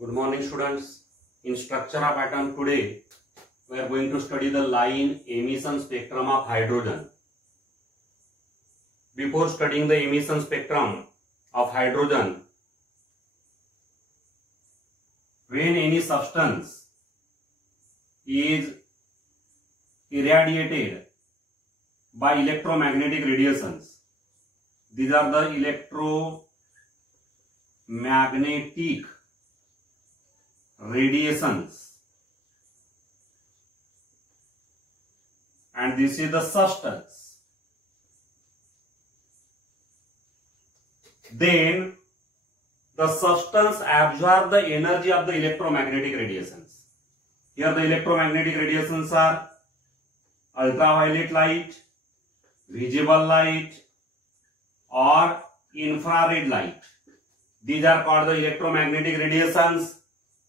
Good morning, students. In structure of atom today, we are going to study the line emission spectrum of hydrogen. Before studying the emission spectrum of hydrogen, when any substance is irradiated by electromagnetic radiations, these are the electromagnetic radiations, and this is the substance. Then the substance absorbs the energy of the electromagnetic radiations. Here the electromagnetic radiations are ultraviolet light, visible light, or infrared light. These are called the electromagnetic radiations.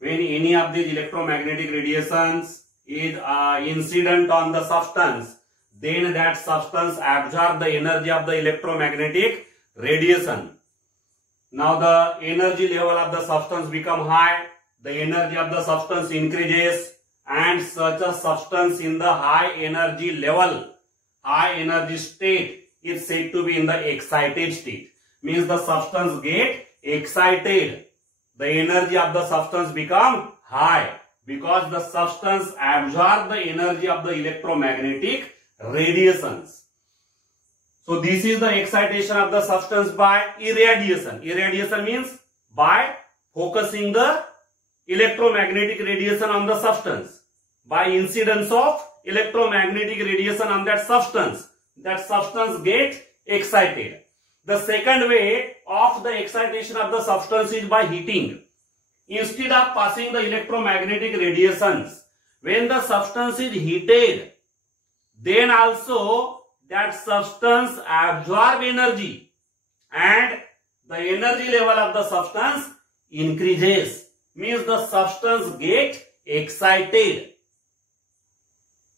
When any of these electromagnetic radiations is incident on the substance, then that substance absorbs the energy of the electromagnetic radiation. Now the energy level of the substance become high, the energy of the substance increases, and such a substance in the high energy level, high energy state is said to be in the excited state. Means the substance get excited. The energy of the substance become high because the substance absorbs the energy of the electromagnetic radiations. So this is the excitation of the substance by irradiation. Irradiation means by focusing the electromagnetic radiation on the substance. By incidence of electromagnetic radiation on that substance gets excited. The second way of the excitation of the substance is by heating. Instead of passing the electromagnetic radiations, when the substance is heated, then also that substance absorbs energy and the energy level of the substance increases. Means the substance gets excited.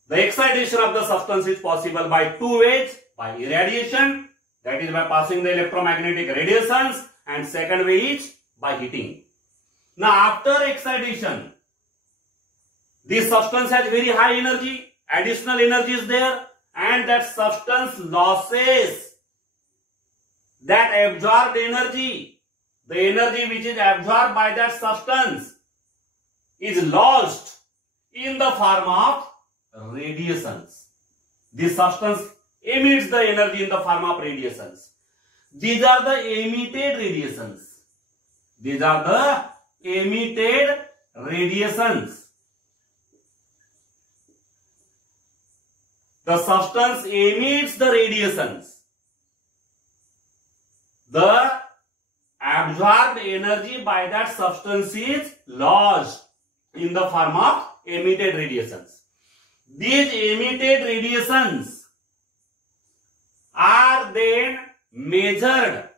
The excitation of the substance is possible by two ways: by irradiation, that is by passing the electromagnetic radiations, and second way is by heating. Now after excitation, this substance has very high energy, additional energy is there, and that substance losses that absorbed energy. The energy which is absorbed by that substance is lost in the form of radiations. This substance emits the energy in the form of radiations. These are the emitted radiations. These are the emitted radiations. The substance emits the radiations. The absorbed energy by that substance is lost in the form of emitted radiations. These emitted radiations are then measured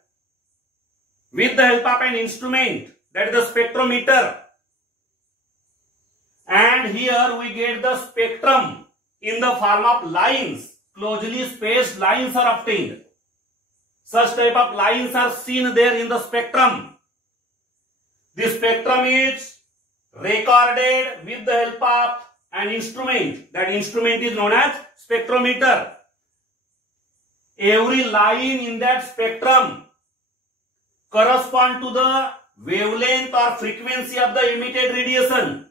with the help of an instrument, that is the spectrometer, and here we get the spectrum in the form of lines. Closely spaced lines are obtained. Such type of lines are seen there in the spectrum. The spectrum is recorded with the help of an instrument. That instrument is known as spectrometer. Every line in that spectrum corresponds to the wavelength or frequency of the emitted radiation.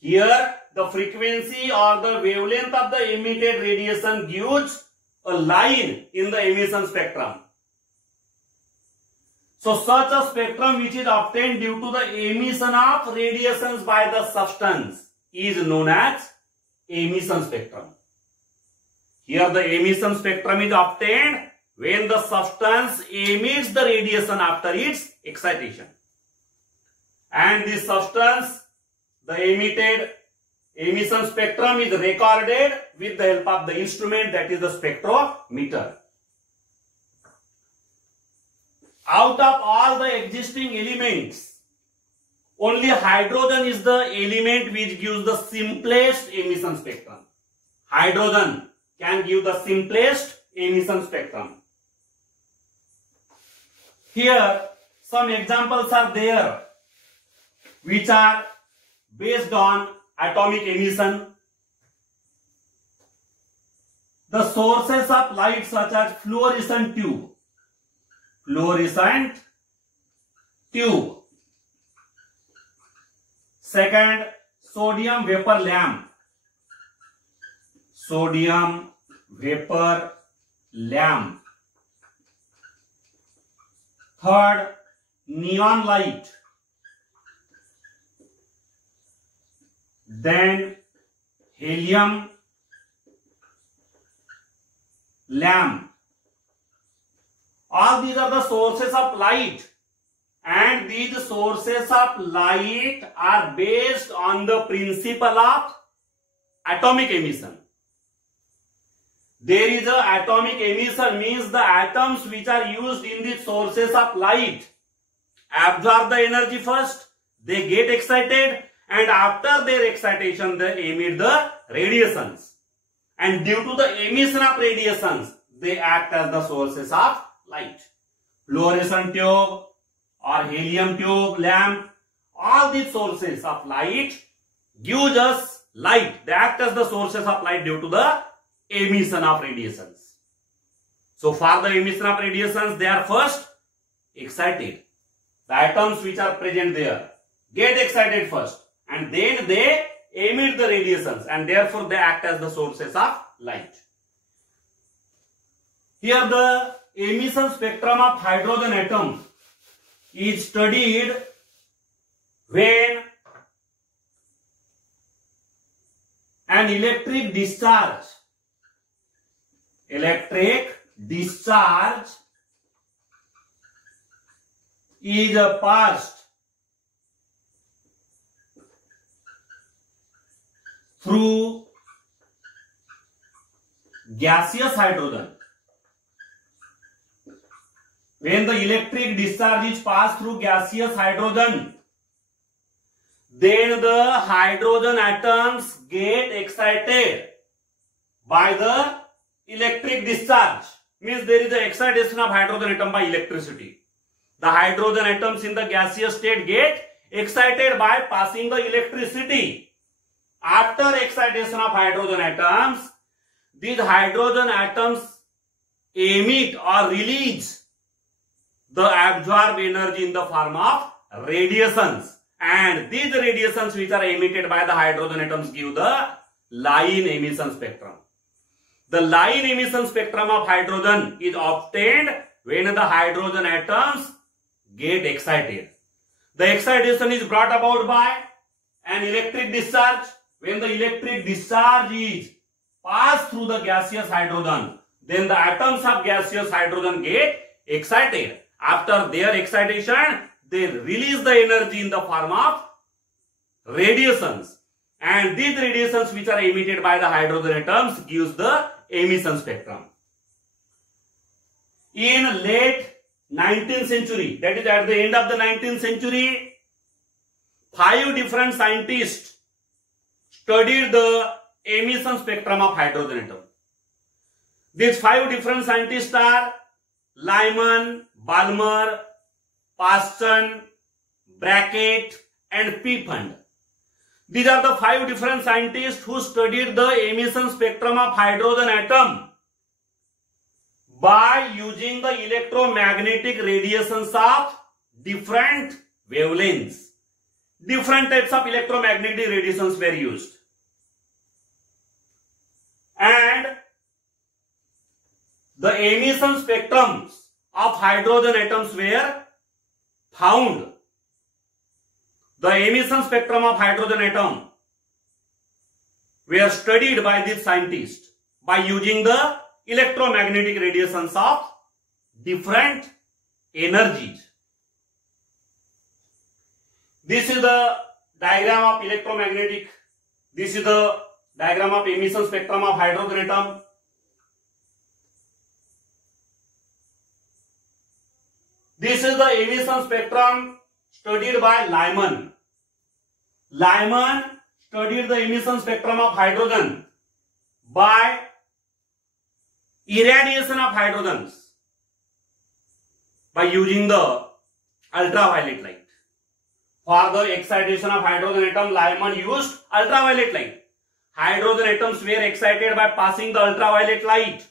Here the frequency or the wavelength of the emitted radiation gives a line in the emission spectrum. So such a spectrum which is obtained due to the emission of radiations by the substance is known as emission spectrum. Here the emission spectrum is obtained when the substance emits the radiation after its excitation. And this substance, the emitted emission spectrum, is recorded with the help of the instrument, that is the spectrometer. Out of all the existing elements, only hydrogen is the element which gives the simplest emission spectrum. Hydrogen can give the simplest emission spectrum. Here some examples are there. which are based on atomic emission. The sources of light such as fluorescent tube. Second, sodium vapor lamp. Third, neon light. Then helium lamp. All these are the sources of light, and these sources of light are based on the principle of atomic emission. There is a atomic emission, means the atoms which are used in the sources of light absorb the energy first, they get excited, and after their excitation they emit the radiations. And due to the emission of radiations, they act as the sources of light. Fluorescent tube or helium tube, lamp, all these sources of light gives us light. They act as the sources of light due to the emission of radiations. So for the emission of radiations, they are first excited. The atoms which are present there get excited first, and then they emit the radiations, and therefore they act as the sources of light. Here the emission spectrum of hydrogen atom is studied when an electric discharge is passed through gaseous hydrogen. When the electric discharge is passed through gaseous hydrogen, then the hydrogen atoms get excited by the electric discharge. Means there is an excitation of hydrogen atom by electricity. The hydrogen atoms in the gaseous state get excited by passing the electricity. After excitation of hydrogen atoms, these hydrogen atoms emit or release the absorbed energy in the form of radiations, and these radiations which are emitted by the hydrogen atoms give the line emission spectrum. The line emission spectrum of hydrogen is obtained when the hydrogen atoms get excited. The excitation is brought about by an electric discharge. When the electric discharge is passed through the gaseous hydrogen, then the atoms of gaseous hydrogen get excited. After their excitation, they release the energy in the form of radiations, and these radiations which are emitted by the hydrogen atoms gives the emission spectrum. In late 19th century, that is at the end of the 19th century, 5 different scientists studied the emission spectrum of hydrogen atom. These 5 different scientists are Lyman, Balmer, Paston, Brackett, and Pfund. These are the 5 different scientists who studied the emission spectrum of hydrogen atom by using the electromagnetic radiations of different wavelengths. Different types of electromagnetic radiations were used. And the emission spectrums of hydrogen atoms were found. The emission spectrum of hydrogen atom were studied by these scientists by using the electromagnetic radiations of different energies. This is the diagram of electromagnetic. This is the diagram of emission spectrum of hydrogen atom. This is the emission spectrum studied by Lyman. Lyman studied the emission spectrum of hydrogen by irradiation of hydrogens by using the ultraviolet light. For the excitation of hydrogen atom, Lyman used ultraviolet light. Hydrogen atoms were excited by passing the ultraviolet light.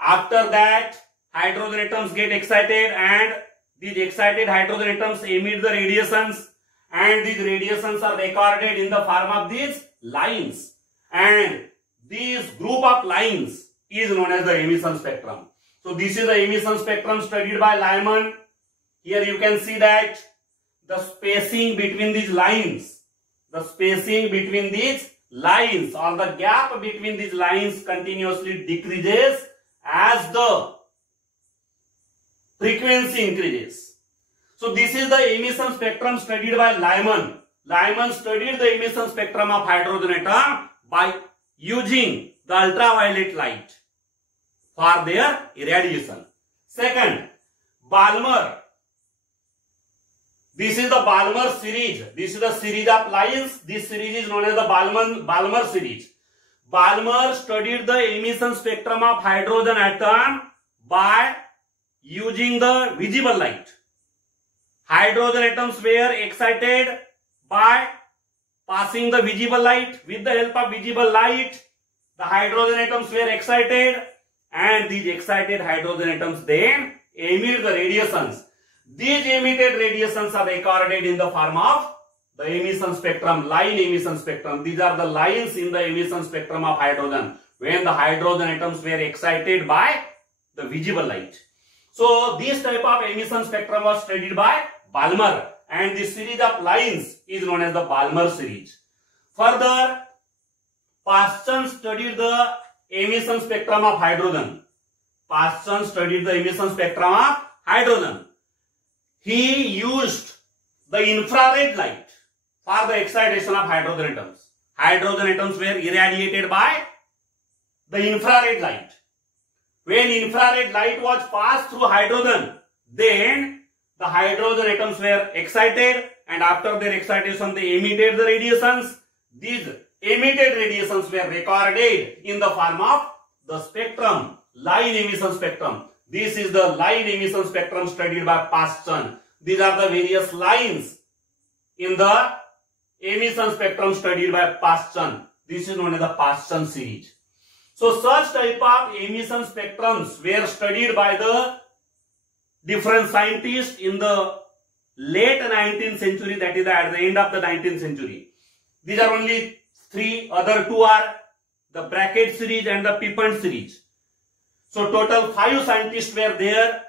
After that, hydrogen atoms get excited, and these excited hydrogen atoms emit the radiations, and these radiations are recorded in the form of these lines, and this group of lines is known as the emission spectrum. So this is the emission spectrum studied by Lyman. Here you can see that the spacing between these lines, or the gap between these lines continuously decreases as the frequency increases. So this is the emission spectrum studied by Lyman. Lyman studied the emission spectrum of hydrogen atom by using the ultraviolet light for their irradiation. Second, Balmer. This is the Balmer series. This is the series of lines. This series is known as the Balmer series. Balmer studied the emission spectrum of hydrogen atom by using the visible light. Hydrogen atoms were excited by passing the visible light. With the help of visible light, the hydrogen atoms were excited, and these excited hydrogen atoms then emit the radiations. These emitted radiations are recorded in the form of the emission spectrum, line emission spectrum. These are the lines in the emission spectrum of hydrogen when the hydrogen atoms were excited by the visible light. So this type of emission spectrum was studied by Balmer, and this series of lines is known as the Balmer series. Further, Paschen studied the emission spectrum of hydrogen. Paschen studied the emission spectrum of hydrogen. He used the infrared light for the excitation of hydrogen atoms. Hydrogen atoms were irradiated by the infrared light. When infrared light was passed through hydrogen, then the hydrogen atoms were excited, and after their excitation they emitted the radiations. These emitted radiations were recorded in the form of the spectrum, line emission spectrum. This is the line emission spectrum studied by Paschen. These are the various lines in the emission spectrum studied by Paschen. This is known as the Paschen series. So such type of emission spectrums were studied by the different scientists in the late 19th century, that is at the end of the 19th century. These are only three, other two are the Brackett series and the Pippin series. So total 5 scientists were there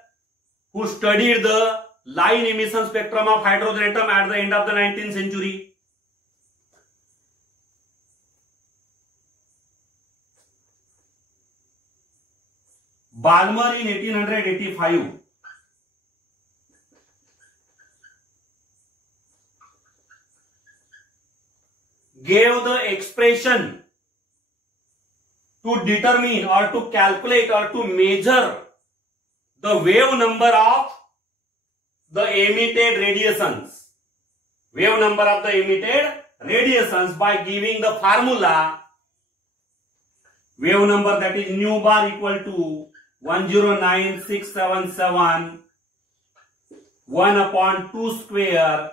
who studied the line emission spectrum of hydrogen atom at the end of the 19th century. Balmer in 1885 gave the expression to determine or to calculate or to measure the wave number of the emitted radiations. Wave number of the emitted radiations by giving the formula wave number, that is nu bar equal to 109677 1 upon 2 square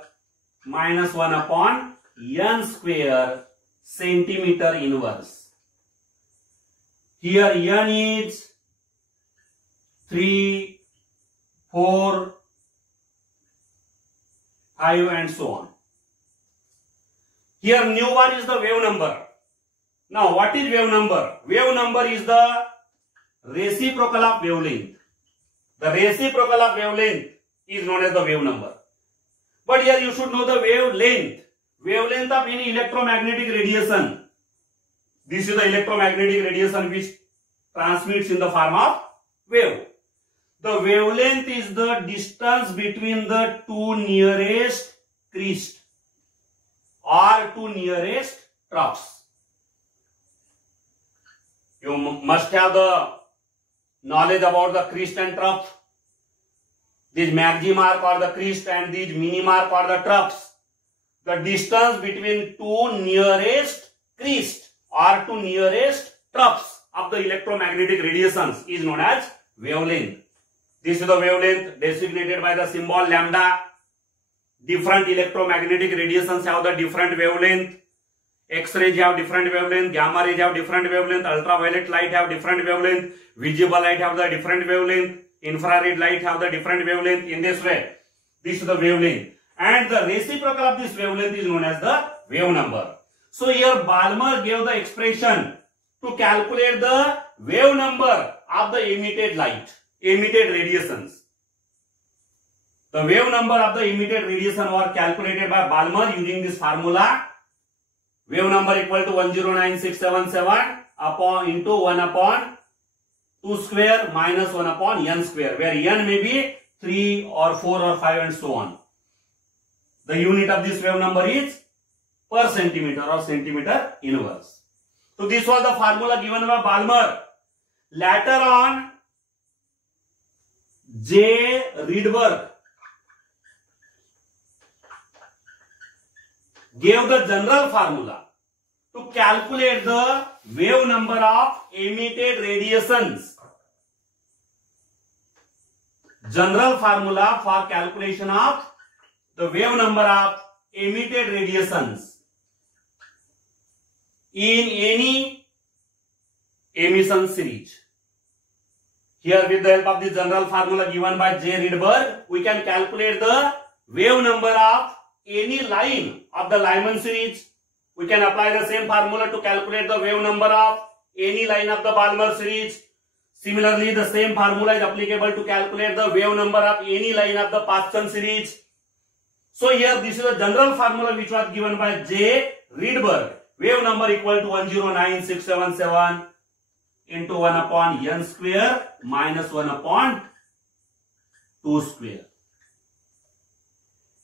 minus 1 upon n square centimeter inverse. Here n is 3, 4, 5 and so on. Here nu bar is the wave number. Now what is wave number? Wave number is the reciprocal of wavelength. The reciprocal of wavelength is known as the wave number. But here you should know the wavelength. Wavelength of any electromagnetic radiation. This is the electromagnetic radiation which transmits in the form of wave. The wavelength is the distance between the two nearest crests or two nearest troughs. You must have the knowledge about the crest and trough. These maxima or the crest and these minima or the troughs. The distance between two nearest crests or two nearest troughs of the electromagnetic radiations is known as wavelength. This is the wavelength designated by the symbol lambda. different electromagnetic radiations have the different wavelength. X-rays have different wavelength, gamma rays have different wavelength, ultraviolet light have different wavelength, visible light have the different wavelength, infrared light have the different wavelength. In this way, this is the wavelength, and the reciprocal of this wavelength is known as the wave number. So here Balmer gave the expression to calculate the wave number of the emitted light, emitted radiations. The wave number of the emitted radiation were calculated by Balmer using this formula. Wave number equal to 109677 into 1 upon 2 square minus 1 upon n square, where n may be 3 or 4 or 5 and so on. The unit of this wave number is per centimeter or centimeter inverse. So this was the formula given by Balmer. Later on, J. Rydberg gave the general formula to calculate the wave number of emitted radiations. General formula for calculation of the wave number of emitted radiations in any emission series. Here, with the help of the general formula given by J. Rydberg, we can calculate the wave number of any line of the Lyman series. We can apply the same formula to calculate the wave number of any line of the Balmer series. Similarly, the same formula is applicable to calculate the wave number of any line of the Paschen series. So here, this is the general formula which was given by J. Rydberg. Wave number equal to 109677 into 1 upon n square minus 1 upon 2 square.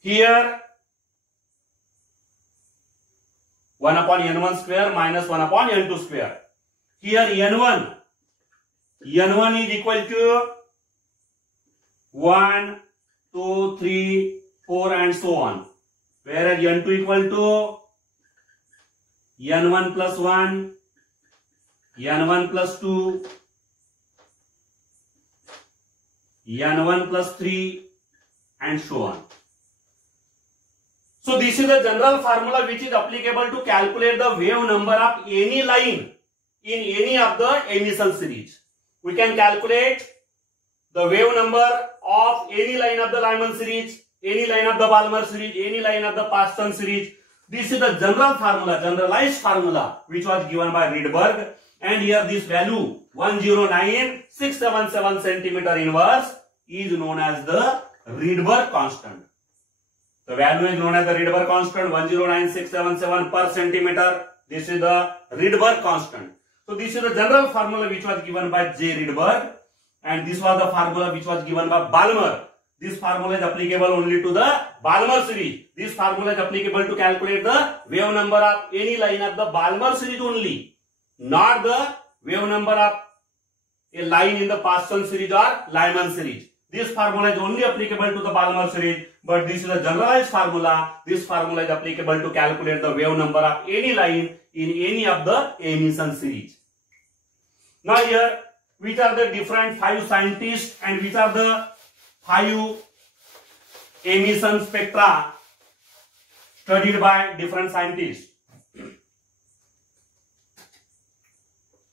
Here 1 upon n1 square minus 1 upon n2 square. Here n1 is equal to 1, 2, 3, 4 and so on. Whereas n2 equal to n1 plus 1, n1 plus 2, n1 plus 3 and so on. So this is the general formula which is applicable to calculate the wave number of any line in any of the emission series. We can calculate the wave number of any line of the Lyman series, any line of the Balmer series, any line of the Paschen series. This is the general formula, generalized formula which was given by Rydberg, and here this value 109677 centimeter inverse is known as the Rydberg constant. The value is known as the Rydberg constant, 109677 per centimeter. This is the Rydberg constant. So this is the general formula which was given by J. Rydberg, and this was the formula which was given by Balmer. This formula is applicable only to the Balmer series. This formula is applicable to calculate the wave number of any line of the Balmer series only, not the wave number of a line in the Paschen series or Lyman series. This formula is only applicable to the Balmer series, but this is a generalized formula. This formula is applicable to calculate the wave number of any line in any of the emission series. Now here, which are the different 5 scientists and which are the 5 emission spectra studied by different scientists?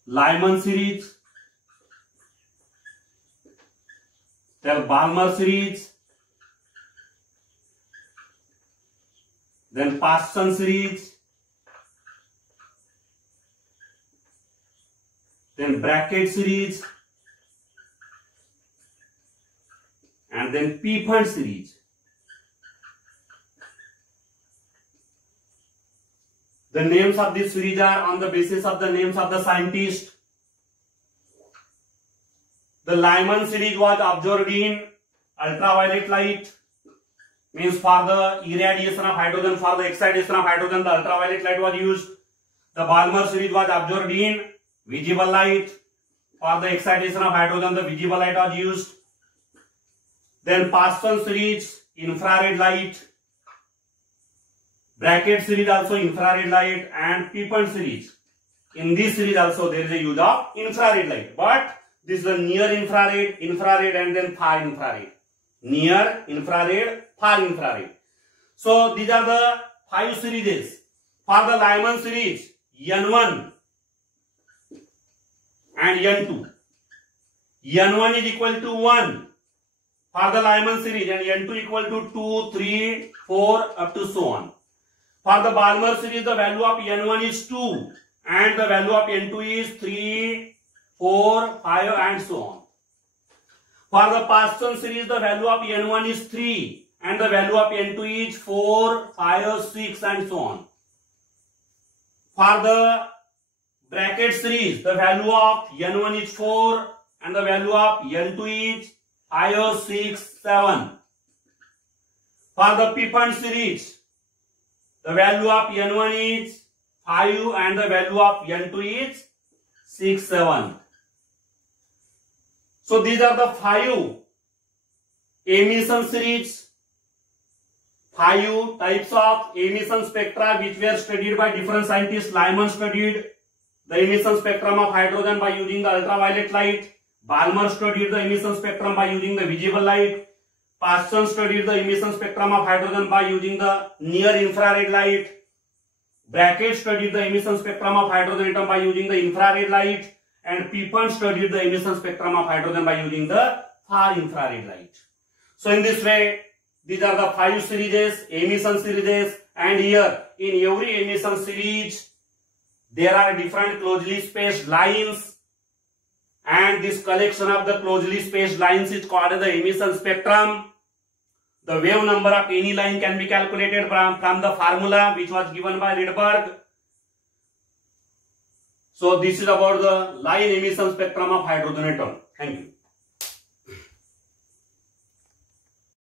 Lyman series, then Balmer series, then Paschen series, then Brackett series, and then P-Fund series. The names of this series are on the basis of the names of the scientists. The Lyman series was observed in ultraviolet light, means for the irradiation of hydrogen, for the excitation of hydrogen, the ultraviolet light was used. The Balmer series was observed in visible light, for the excitation of hydrogen, the visible light was used. Then Paschen series, infrared light. Brackett series also infrared light, and P-Fund series. In this series also there is a use of infrared light, but this is the near infrared, infrared and then far infrared. Near infrared, far infrared. So these are the 5 series. For the Lyman series, N1 and N2. N1 is equal to 1 for the Lyman series and N2 equal to 2, 3, 4 up to so on. For the Balmer series, the value of N1 is 2 and the value of N2 is 3, 4, 5 and so on. For the Paschen series, the value of N1 is 3 and the value of N2 is 4, 5, 6 and so on. For the bracket series, the value of N1 is 4 and the value of N2 is 5, 6, 7. For the Pippin series, the value of N1 is 5 and the value of N2 is 6, 7. So these are the 5 emission series, 5 types of emission spectra which were studied by different scientists. Lyman studied the emission spectrum of hydrogen by using the ultraviolet light. Balmer studied the emission spectrum by using the visible light. Paschen studied the emission spectrum of hydrogen by using the near infrared light. Brackett studied the emission spectrum of hydrogen atom by using the infrared light. And Pippin studied the emission spectrum of hydrogen by using the far infrared light. So in this way, these are the 5 series, emission series, and here in every emission series, there are different closely spaced lines, and this collection of the closely spaced lines is called the emission spectrum. The wave number of any line can be calculated from the formula which was given by Rydberg. So this is about the line emission spectrum of hydrogen atom.